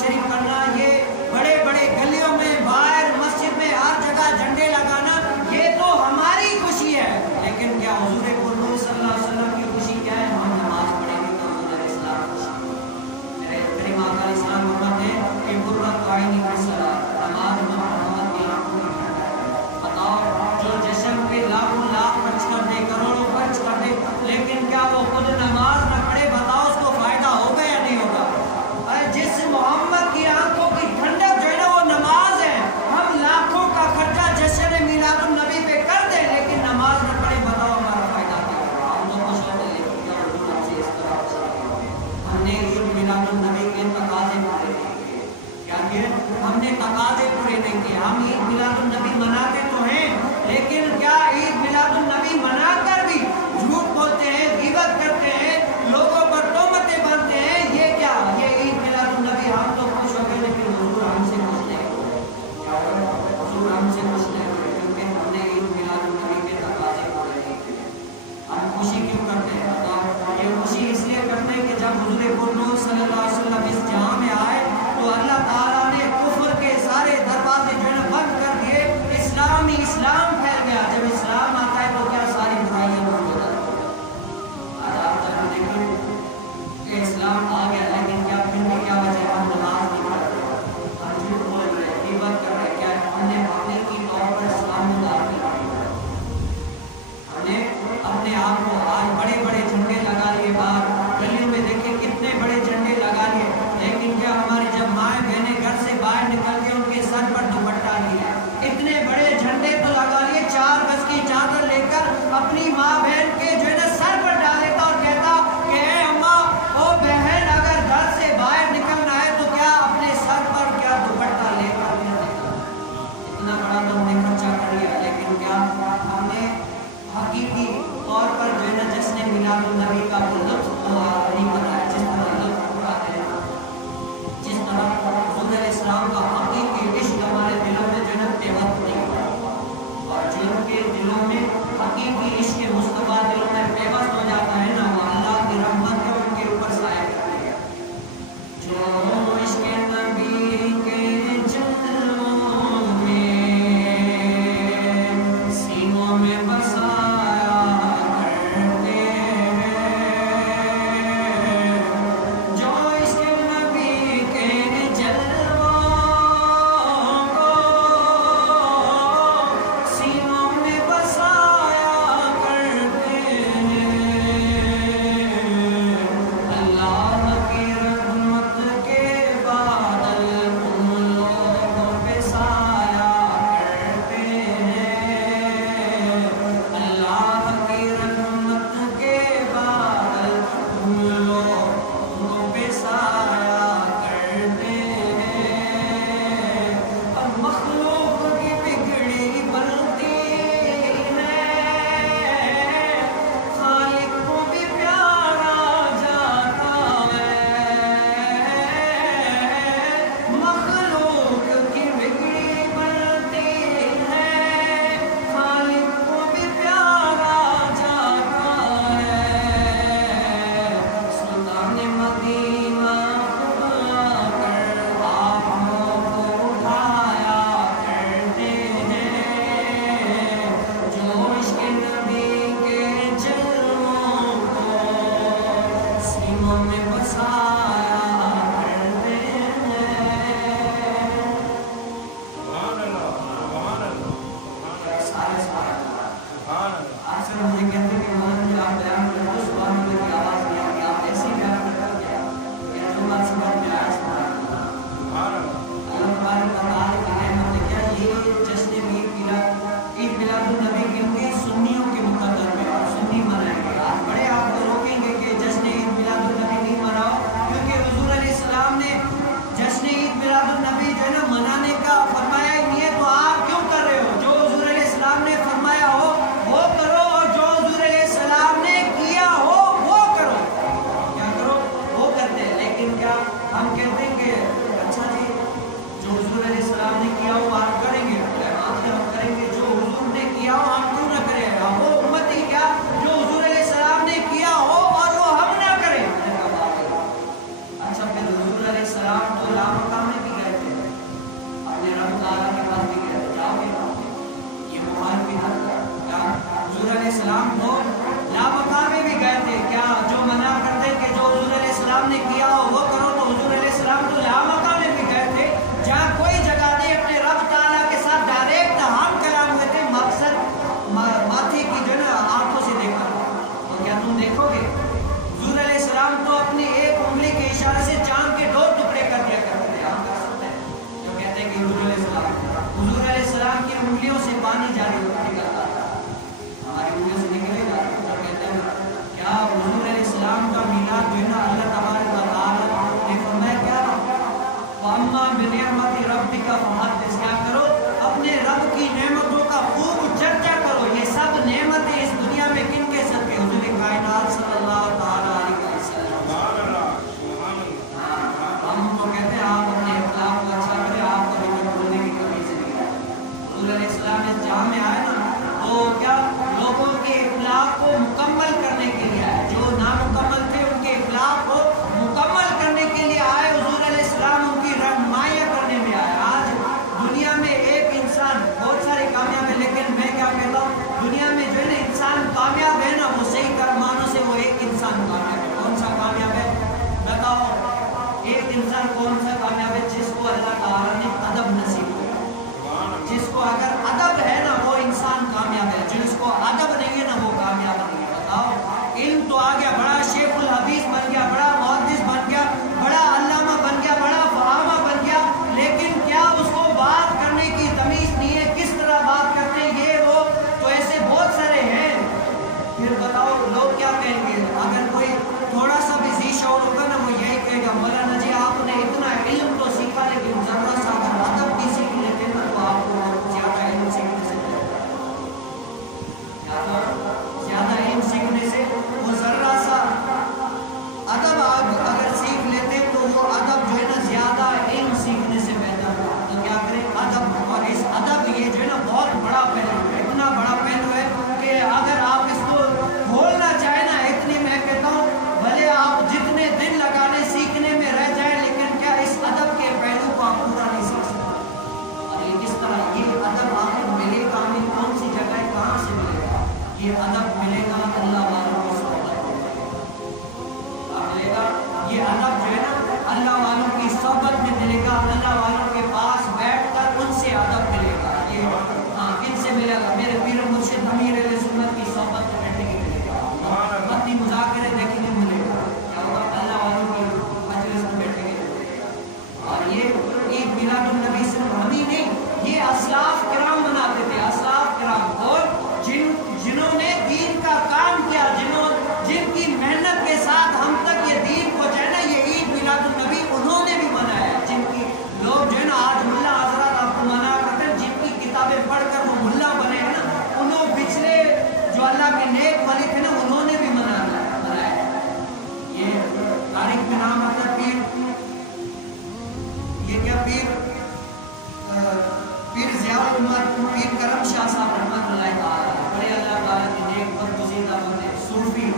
میلاد شریف کرنا، یہ بڑے بڑے گلیوں میں، باہر مسجد میں، ہر جگہ جھنڈے لگانا، یہ تو ہماری خوشی ہے، لیکن کیا حضور پاک صلی اللہ علیہ وسلم کی خوشی کیا ہے؟ ہم نماز پڑھیں گے تو حضور اسلام خوشی ہے۔ میرے آقا علیہ السلام فرماتے ہیں کہ قرۃ عینی فی الصلاۃ، نماز میں محمد کی آنکھوں کی ٹھنڈک ہے۔ بتاؤ، جو جشن پہ لاکھوں لاکھ خرچ کر دے، کروڑوں خرچ کر دے، لیکن کیا وہ خود نماز نہ پڑھے؟ بتاؤ اس کو فائدہ ہوگا یا نہیں ہوگا؟ جس محمد کی آنکھوں کی ٹھنڈک جو ہے نا وہ نماز ہے۔ ہم لاکھوں کا خرچہ جشن میلاد النبی پہ کر دیں لیکن نماز نہ پڑھے، بتاؤ ہمارا فائدہ کیا ہوگا؟ ہم تو خوش ہوتے ہیں، لیکن کیا حضور ہم سے اس طرح ہم نے عید میلاد النبی کے تقاضے پورے نہیں کیے؟ کیا کیے؟ ہم نے تقاضے پورے نہیں کیے۔ ہم عید میلاد النبی مناتے تو ہیں، لیکن کیا عید میلاد النبی منا کر بھی جھوٹ بولتے ہیں، غیبت کرتے ہیں، لوگوں پر تہمتیں باندھتے ہیں؟ یہ کیا؟ یہ عید میلاد النبی ہم تو خوش ہو گئے لیکن حضور ہم سے خوش نہیں ہوئے۔ کیا ہوگا؟ حضور ہم سے خوش نہیں ہوئے کیونکہ ہم نے عید میلاد النبی کے تقاضے پورے نہیں کیے۔ ہم خوشی کیوں کرتے ہیں؟ بتاؤ، یہ خوشی اس لیے کرتے ہیں کہ جب حضور پاک صلی اللہ علیہ وسلم اس جہاں میں آئے تو اللہ تعالیٰ نے کفر کے سارے دروازے جو ہے نا بند کر دیے، اسلام پھیل گیا۔ انگلیوں سے پانی جاری نکلتا تھا، ہماری انگلیوں سے نکلے گا تو کہتے ہیں کیا حضور علیہ السلام کا میلاد جو ہے نا اللہ تبارک و تعالیٰ نے فرمایا کیا وَأَمَّا بِنِعْمَتِ رَبِّكَ فَحَدِّثْ، کیا کرو اپنے رب کی نعمتوں کا خوب چرچا کرو. یہ سب نعمتیں اس دنیا میں کن کے صدقے؟ حضور کائنات صلی اللہ تعالیٰ علیہ وسلم. ہم تو کہتے ہیں آپ اپنے اخلاق کو اچھا کریں، آپ کو بھی بولنے کی کمی سے نہیں آئے. حضور علیہ السلام اس جہاں میں آئے نا تو کیا لوگوں کے اخلاق کو مکمل کرنے کے لیے آئے، جو نامکمل تھے ان کے اخلاق کو مکمل کرنے کے لیے آئے. حضور علیہ السلام ان کی رہنمائی کرنے میں آئے. آج دنیا میں ایک انسان بہت سارے کامیاب ہے، لیکن میں کیا کہتا ہوں دنیا میں جو ہے نا انسان کامیاب ہے نا وہ صحیح کرمانوں سے وہ ایک انسان کامیاب ہے. کون سا کامیاب ہے بتاؤ؟ ایک انسان کون سا کامیاب ہے؟ جس کو اللہ تعالیٰ نے ادب نصیب کیا. جس کو اگر ادب ہے نا وہ انسان کامیاب ہے، جس کو ادب نہیں ہے نا وہ کامیاب نہیں ہے. بتاؤ علم تو آ گیا، بڑا شیخ الحدیث بن گیا، بڑا محدث بن گیا، بڑا علامہ بن گیا، بڑا فہامہ بن گیا، لیکن کیا اس کو بات کرنے کی تمیز نہیں ہے؟ کس طرح بات کرتے ہیں یہ وہ تو ایسے بہت سارے ہیں. پھر بتاؤ لوگ کیا کہیں گے؟ اگر کوئی تھوڑا سا بھی ذی شعور ہوگا نا وہ یہی کہے گا مولانا جی آپ نے اتنا علم تو سیکھا لیکن ذرا سا اگر ادب بھی سیکھ لیتے نا تو آپ کو زیادہ علم سیکھنے سے وہ ذرا سا ادب آپ اگر سیکھ لیتے تو وہ ادب جو ہے نا زیادہ علم سیکھنے سے بہتر. تو کیا کریں ادب، اور اس ادب یہ جو ہے نا بہت بڑا پہلو ہے، اتنا بڑا پہلو ہے کہ اگر آپ اس کو کھولنا چاہیں نا اتنی میں کہتا ہوں بھلے آپ جتنے دن لگانے سیکھنے میں رہ جائیں لیکن کیا اس ادب کے پہلو کو آپ پورا نہیں سیکھ سکتے. اور یہ کس طرح یہ ادب آپ کو ملے گا؟ کون سی جگہ کہاں سے ملے گا؟ یہ ادب ملے گا اللہ والوں کی صحبت ملے گا. یہ ادب جو ہے نا اللہ والوں کی صحبت میں ملے گا، اللہ والوں کے پاس بیٹھ کر ان سے ادب ملے گا. یہ کن سے ملے گا؟ میرے پیر مرشد امیر اہل سنت کی صحبت میں بیٹھنے کے ملے گا، مدنی مذاکرے دیکھنے کے ملے گا. کیا ہوگا؟ اللہ والوں کی مجلس میں بیٹھنے کے ملے گا. اور یہ عید میلاد النبی صرف ہم ہی نہیں، یہ اسلاف کرام مناتے تھے. اسلاف کرام اور جنہوں نے دین کا کام کیا، جن کی محنت کے ساتھ ہم تک یہ دین پہنچائے نا، یہ عید میلاد النبی انہوں نے بھی منایا. جن کی لوگ جو ہے نا آج ملا حضرات آپ کو منع کرتے ہیں، جن کی کتابیں پڑھ کر وہ ملا بنے ہیں نا، انہوں پچھلے جو اللہ کے نیک ولی تھے نا انہوں نے بھی منایا. یہ تاریخ میں نام آتا پیر، یہ کیا پیر ضیاء الامت پیر کرم شاہ صاحب رحمۃ اللہ تعالیٰ، بڑے اللہ تعالیٰ کے نیک برگزیدہ بندے صوفی